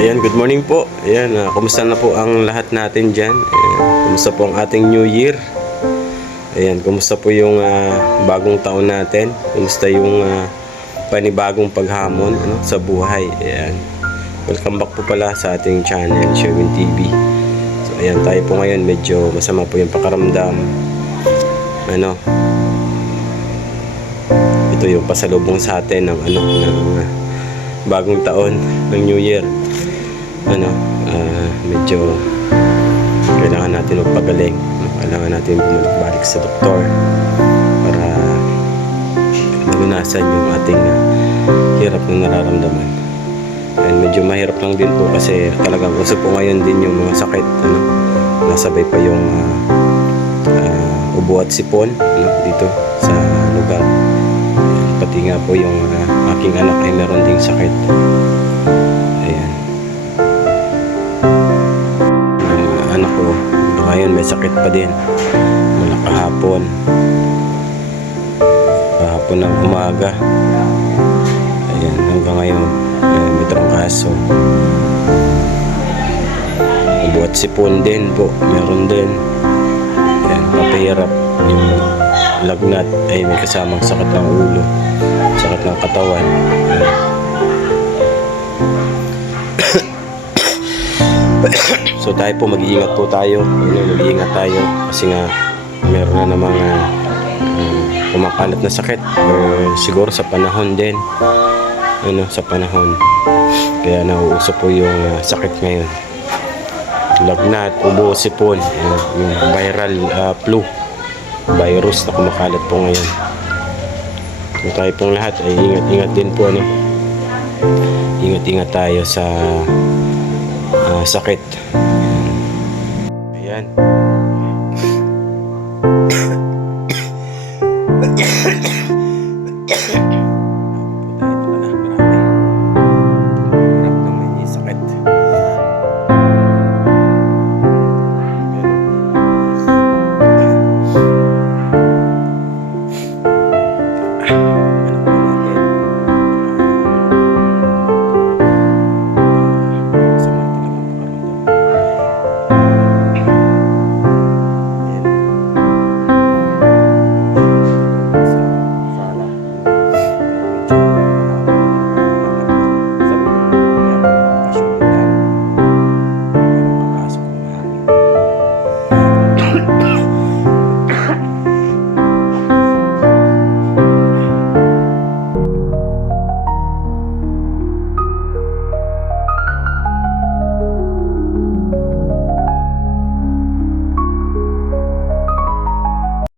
Ayan, good morning po. Ayan, kumusta na po ang lahat natin dyan? Ayan, kumusta po ang ating New Year? Ayan, kumusta po yung bagong taon natin? Kumusta yung panibagong paghamon sa buhay? Ayan, welcome back po pala sa ating channel, Sherwin TV. So, ayan, tayo po ngayon, medyo masama po yung pakaramdam. Ito yung pasalubong sa atin ng bagong taon ng New Year. Medyo kailangan natin magpagaling, kailangan natin bumalik sa doktor para lunasan yung ating hirap na nararamdaman. And medyo mahirap lang din po kasi talagang gusto po ngayon din yung mga sakit, nasabay pa yung ubo at sipon dito sa lugar. Pati nga po yung aking anak ay meron ding sakit. Ayan, anak ko ngayon may sakit pa din mula kahapon ng umaga. Ayan, hanggang ngayon may trangkaso, ubo at sipon din po meron din. Ayan, mapahirap yung lagnat ay may kasamang sakit ng ulo, sakit ng katawan. So tayo po mag-iingat po tayo, mag-iingat tayo kasi nga meron na namang kumakalat na sakit, or siguro sa panahon din, sa panahon kaya nauuso po yung sakit ngayon, lagnat, ubo, sipon, yung viral flu virus na kumakalat po ngayon. So tayo pong lahat ay ingat-ingat din po, ingat-ingat tayo sa sakit. Ayan.